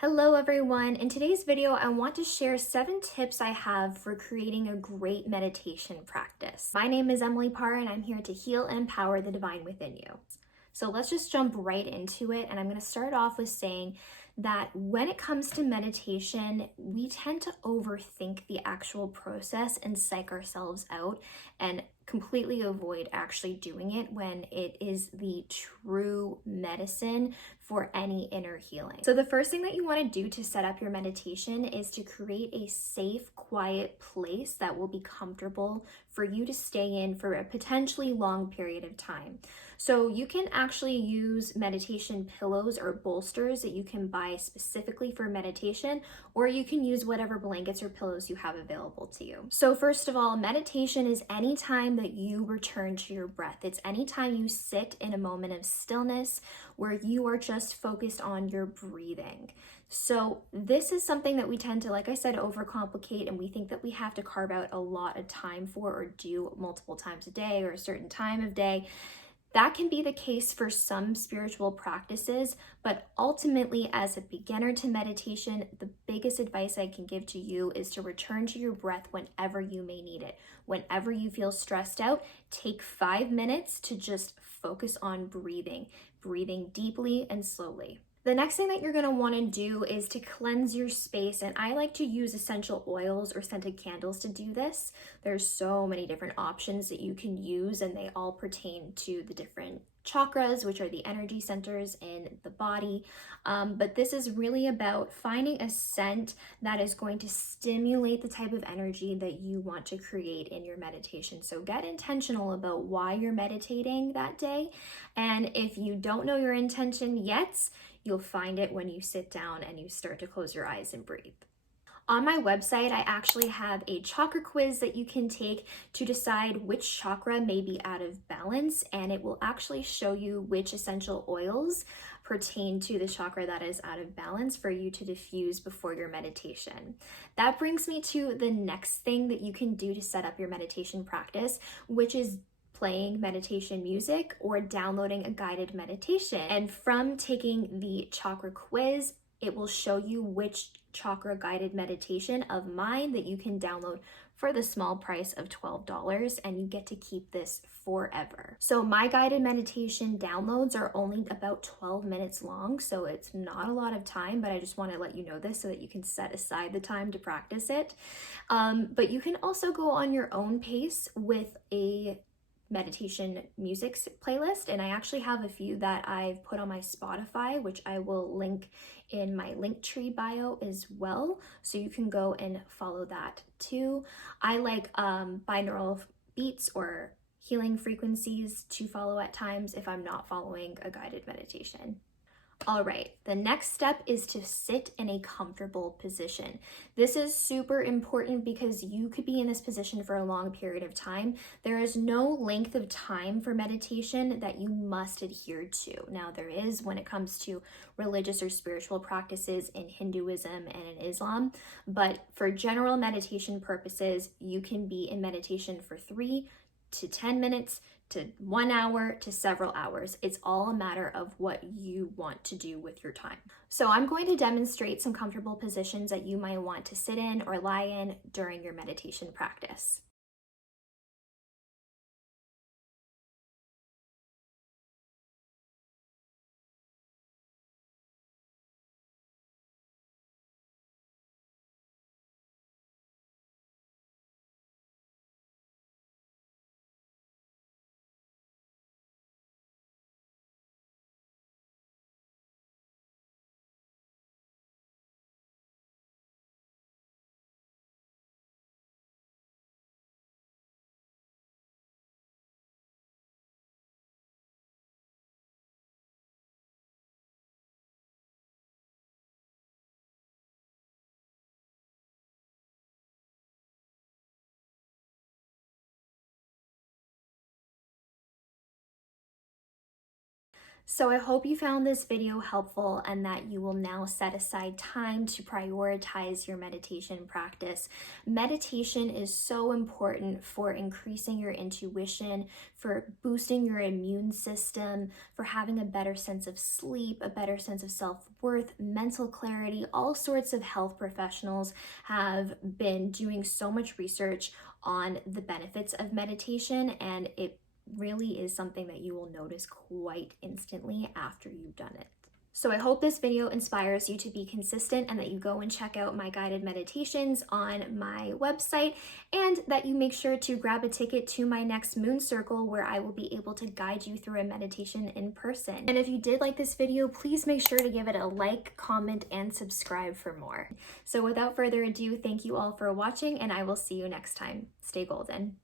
Hello everyone. In today's video, I want to share 7 tips I have for creating a great meditation practice. My name is Emily Parr and I'm here to heal and empower the divine within you. So let's just jump right into it. And I'm going to start off with saying that when it comes to meditation, we tend to overthink the actual process and psych ourselves out and completely avoid actually doing it when it is the true medicine for any inner healing. So the first thing that you want to do to set up your meditation is to create a safe, quiet place that will be comfortable for you to stay in for a potentially long period of time. So you can actually use meditation pillows or bolsters that you can buy specifically for meditation, or you can use whatever blankets or pillows you have available to you. So first of all, meditation is any time that you return to your breath. It's any time you sit in a moment of stillness where you are just focused on your breathing. So this is something that we tend to, like I said, overcomplicate, and we think that we have to carve out a lot of time for or do multiple times a day or a certain time of day. That can be the case for some spiritual practices, but ultimately, as a beginner to meditation, the biggest advice I can give to you is to return to your breath whenever you may need it. Whenever you feel stressed out, take 5 minutes to just focus on breathing deeply and slowly. The next thing that you're going to want to do is to cleanse your space, and I like to use essential oils or scented candles to do this. There's so many different options that you can use, and they all pertain to the different chakras, which are the energy centers in the body. But this is really about finding a scent that is going to stimulate the type of energy that you want to create in your meditation. So get intentional about why you're meditating that day. And if you don't know your intention yet, you'll find it when you sit down and you start to close your eyes and breathe. On my website, I actually have a chakra quiz that you can take to decide which chakra may be out of balance, and it will actually show you which essential oils pertain to the chakra that is out of balance for you to diffuse before your meditation. That brings me to the next thing that you can do to set up your meditation practice, which is playing meditation music or downloading a guided meditation. And from taking the chakra quiz, it will show you which chakra guided meditation of mine that you can download for the small price of $12, and you get to keep this forever. So my guided meditation downloads are only about 12 minutes long, so it's not a lot of time, but I just want to let you know this so that you can set aside the time to practice it. But you can also go on your own pace with a meditation music playlist, and I actually have a few that I've put on my Spotify, which I will link in my Linktree bio as well, so you can go and follow that too. I like binaural beats or healing frequencies to follow at times if I'm not following a guided meditation. All right, the next step is to sit in a comfortable position. This is super important because you could be in this position for a long period of time. There is no length of time for meditation that you must adhere to. Now, there is when it comes to religious or spiritual practices in Hinduism and in Islam, but for general meditation purposes, you can be in meditation for 3 to 10 minutes to 1 hour to several hours. It's all a matter of what you want to do with your time. So I'm going to demonstrate some comfortable positions that you might want to sit in or lie in during your meditation practice. So I hope you found this video helpful and that you will now set aside time to prioritize your meditation practice. Meditation is so important for increasing your intuition, for boosting your immune system, for having a better sense of sleep, a better sense of self-worth, mental clarity. All sorts of health professionals have been doing so much research on the benefits of meditation, and it really is something that you will notice quite instantly after you've done it. So I hope this video inspires you to be consistent and that you go and check out my guided meditations on my website, and that you make sure to grab a ticket to my next Moon Circle where I will be able to guide you through a meditation in person. And if you did like this video, please make sure to give it a like, comment, and subscribe for more. So without further ado, thank you all for watching, and I will see you next time. Stay golden.